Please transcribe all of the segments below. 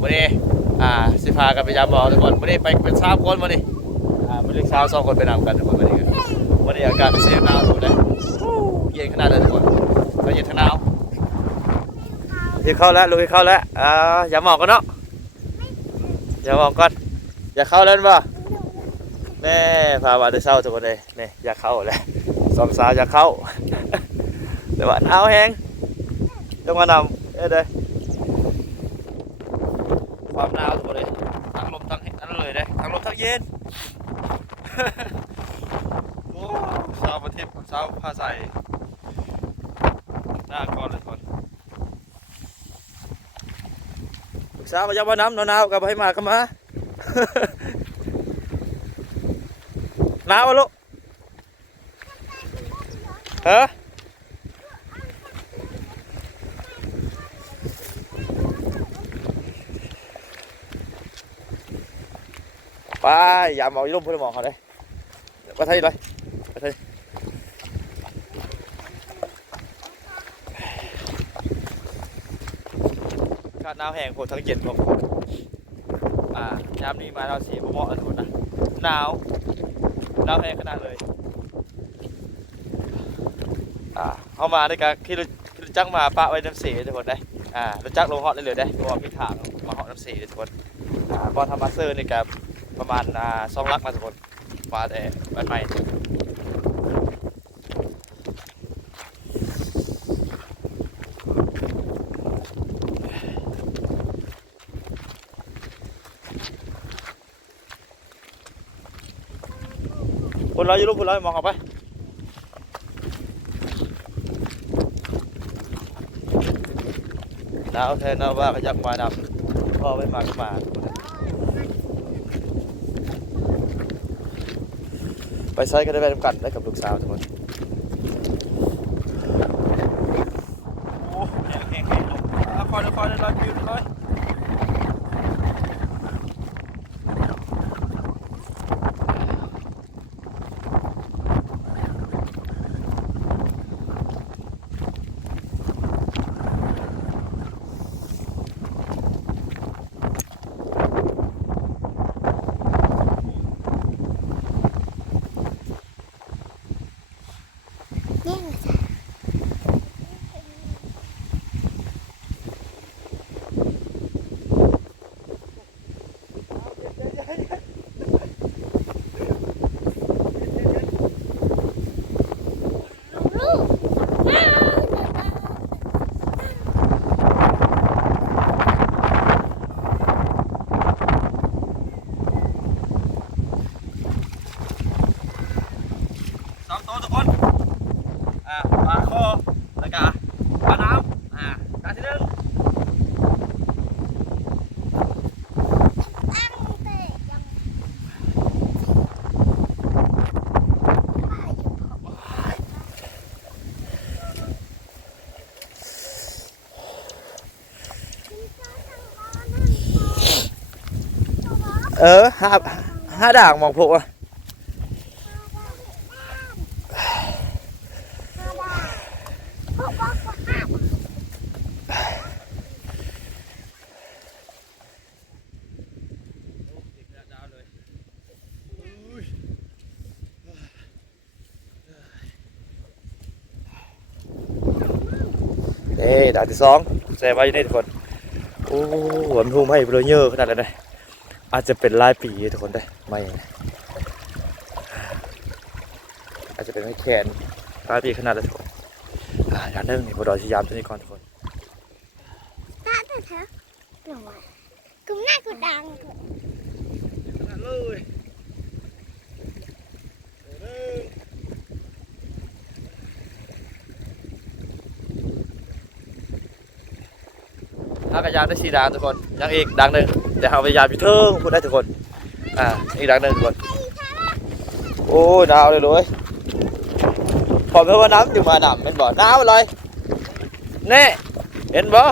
สาวทุกคนวันนี้อ่าสิพากันไปยามหมอทุกคนวันนี้ไปเป็นสามคนวันนี้อ่าไม่เล็กสาวสองคนไปนำกันทุกคนวันนี้กันวันนี้อากาศเสียหนาวทุกคนเลยเย็นขนาดนั้นทุกคนก็เย็นขนาวที่เข้าแล้วลุยเข้าแล้วอ่าอย่าหมอกกันเนาะอย่าหมอกก่อนอย่าเข้าแล้วป่ะแม่พามาด้เศร้าทุกคนเลยนี่อย่าเข้าเลยสองสาวอย่าเข้าแต่ว่าหนาวแห้งต้องมานำเอ้ยเด้ ความหนาวทุกคนเลยทั้งลมทั้งนั่นเลยเลยทั้งลมทั้งเย็นโอ้สาวประเทศสาวผ้าใสหน้าก่อนเลยทุกคนลูกสาวมาจะมาน้ำหนาวๆกับให้มาก็มาหนาวอะลูกเฮะ ไปอย่าหมอกยุ่มพูดหมอกเขาเลยไปไทยเลยไปไทยอากาศหนาวแห้งโคตรทั้งเย็นพวกอ่ายามนี้มาเราสีเหมาะทุกนะหนาวหนาวแห้งขนาดเลยอ่าเข้ามาด้วยกันที่รู้จักมาปะไว้น้ำเสียทุกคนได้อ่ารู้จักลงเหาะได้เลยได้เพราะว่ามีทางมาเหาะน้ำเสียทุกคนอ่าพอทำมาเตอร์นี่กับ ประมาณอ่าสองลักมาทุกคนฟ้าแต่บ้านใหม่คนเราอยู่รูปคนเรามองเข้าไปหนาวแทนหนาว่าขยักมาดำพ่อไม่มาก็มา ไปไซส์ก็ได้ไปทำกันได้กับลูกสาวทุกคนโอ้แห้งแห้งแห้งเอาคอยคอยเลยลอยพิวเลยสอง ตัวทุกคนอ่าปลาคอแล้วก็ปลาน้ำอ่าการที่หนึ่งเออห้าห้าด่างมองพวกอะ นี่ด่านที่สองแซมไว้อยู่นี่ทุกคนโอ้หวานทุ่มให้เบลอเยอะขนาดนั้นเลยอาจจะเป็นลายปีทุกคนได้ไม่นะอาจจะเป็นไม่แคนลายปีขนาดนั้นทุกคนอ่าอย่างหนึงนี่พวกเราพยายามตัวนี้ก่อนทุกคน Ta ta thế. Rồi. Cũng nãy cũng đang ขนาดเลยากระยาได้สีดางทุกคนยังอีกด่างหนึ่งเดี๋ยวเราพยายามอยู่เทิงพูดได้ทุกคนอ่าอีกด่างหนึ่งทุกคนโอ้ยหนาวเลยเลยพอเมื่อว่าน้ำอยู่มาหนำเป็นบ่หนาวเลยเน่เห็นบ่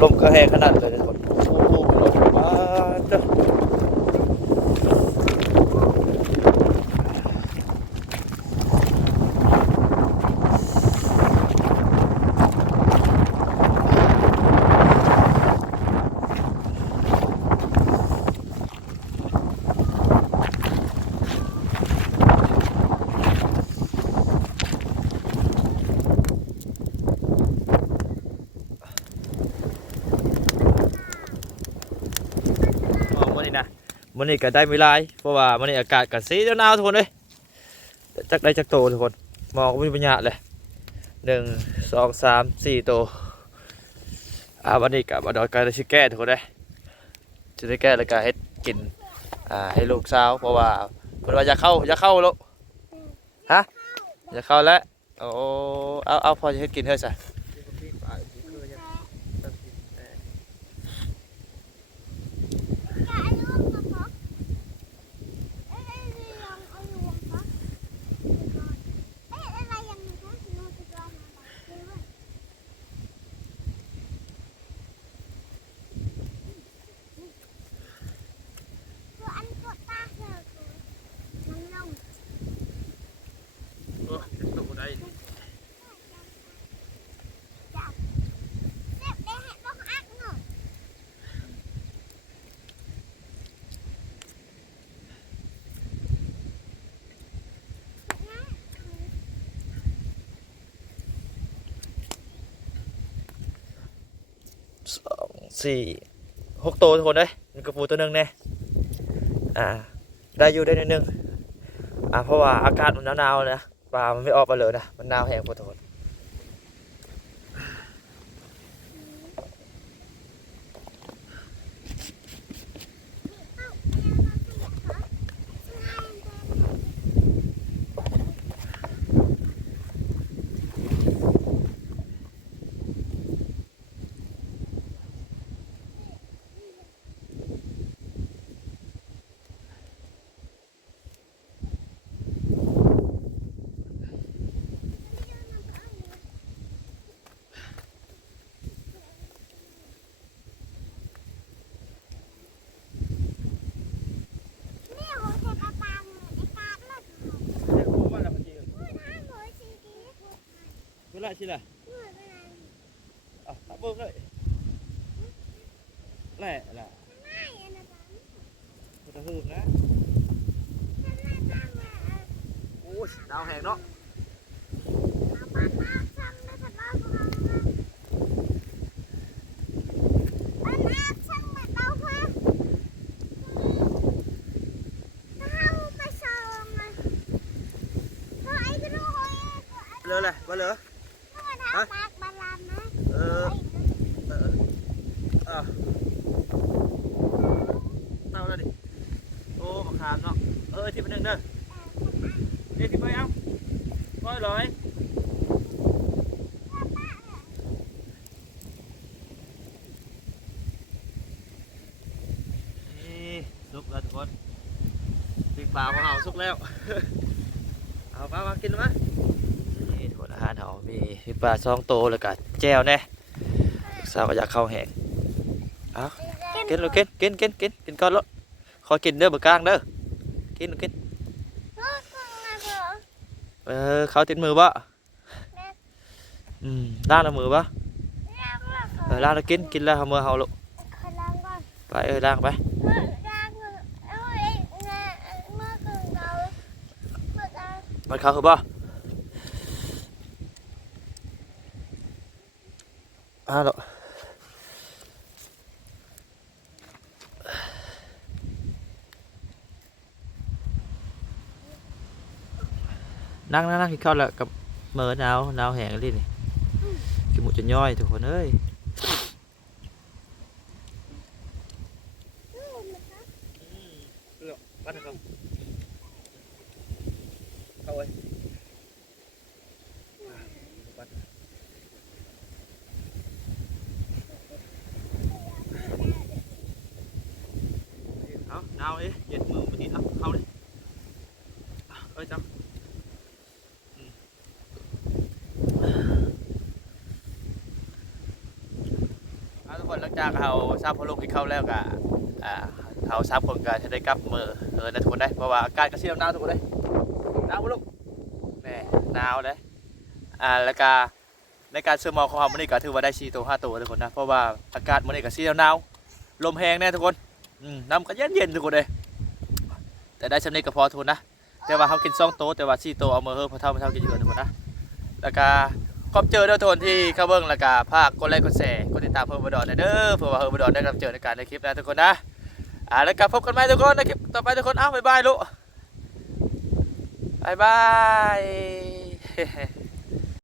ลมก็แห้งขนาดเลยทุกคนโอ้โหลมมาจ้ะ มันนี่ก็ได้ไม่ลายเพราะว่ามันนี่อากาศก็สีหนาวทุกคนเลยจักได้จักโตทุกคนมองก็มีปัญญาเลยหนึ่งสองสามสี่โตอ่าวันนี้กับมาดอยการชิแก้ทุกคนเลยจะได้แก้แล้วก็เฮ็ดกินอ่าให้ลูกสาวเพราะว่าเพิ่นว่าอย่าเข้าอย่าเข้าลูกฮะอย่าเข้าแล้วโอ้เอาเอาพอจะเฮ็ดกินเฮ้ยซะอย่าอายุมาพอเอ้ยเอ้ยลองเอาอยู่วงพอเอ้ยอะไรอย่างนี้คะโน้ตจะมาบอกด้วยตัวอันกดตาเธอคือมันลง โอ้ตกได้ เจ็บได้ให้ต้องอักเนาะ สอง สี่หกโตทุกคนเลยมีกระปูตัวหนึ่งเนี่ยอ่า ได้อยู่ได้นิดนึงอ่าเพราะว่าอากาศมันหนาวๆนะปลามันไม่ออกมาเลยนะมันหนาวแห้งพอทุกคนโหเทปปางไอ้ปาดเลิศ ว่าอะไรเมื่อกี้ พูดห้ามโหยสีดีพูด เวลาชิล่ะพูดอะไรอะตับเบิ้งเลยแหละาโอ้ยหนาวแห้งเอาปากปาลาเราพอมันอาบช่างแบบเราพอถ้าเราไปส่งอะถ้าไอ้กระโดดเออ เออเออเต้าแล้วดิ โอ้มะขามเนาะ เออที่เป็นหนึ่งเด้อเดี๋ยวที่ไปเอาร้อยร้อยนี่สุกแล้วทุกคนปีกปลาของเราสุกแล้ว เอาปลามากินมานี่ทุกคนอาหารเรา มีปีกปลาซองโตแล้วก็แจ่วแน่สาวก็อยากเข้าแหงเอากินลูกกินกินกินกินกินก่อนลูกขอกินเด้อเบอร์กลางเด้อกินลูกกินเออเขาติดมือบ่อืมล้างแล้วมือบ่เออล้างแล้วกินกินแล้วเอามือเฮาลูกไปเออล้างไปมันเข้าคือบ่ อาลูกนั่งนั่งนั่งกินข้าวแล้วกับเมือหนาวหนาวแห้งลิ้นนี่กินหมูจะย่อยทุกคนเอ้ย Đó, nào đi, dịch mưa một tí thôi, không đi. Ơi sao? เอาทุกคนหลังจากเขาทราบพอลูกที่เข้าแล้วก็อ่าเขาทราบผลการจะได้กลับมือเออนะทุกคนได้เพราะว่าอากาศก็เชี่ยวหนาวทุกคนได้หนาวบ่ลูกแน่หนาวเลยอ่าแล้วก็ในการเชื่อมอของเขามื่อนี้ก็ถือว่าได้ชีตัวห้าตัวทุกคนนะเพราะว่าอากาศมื่อนี้ก็เชี่ยวหนาวลมแรงแน่ทุกคน น้ำก็เย็นเย็นๆทุกคนเลยแต่ได้ชำนี้ก็พอทุกคนนะแต่ว่าเขากินสองโตแต่ว่าชีโตเอามือเฮ้อพอเท่าพอเท่ากินเยอะทุกคนนะแล้วก็ขอบเจอเด้อทุกคนที่เข้าเบิ้งแล้วก็ภาคกดไลค์กดแชร์กดติดตามเพิ่มบดอนเด้อเพื่อว่าเพิ่มบดอนได้รับเจอในการในคลิปนะทุกคนนะอ่าแล้วกลับพบกันใหม่ทุกคนในคลิปต่อไปทุกคนเอ้าบ๊ายบายลูกบ๊ายบาย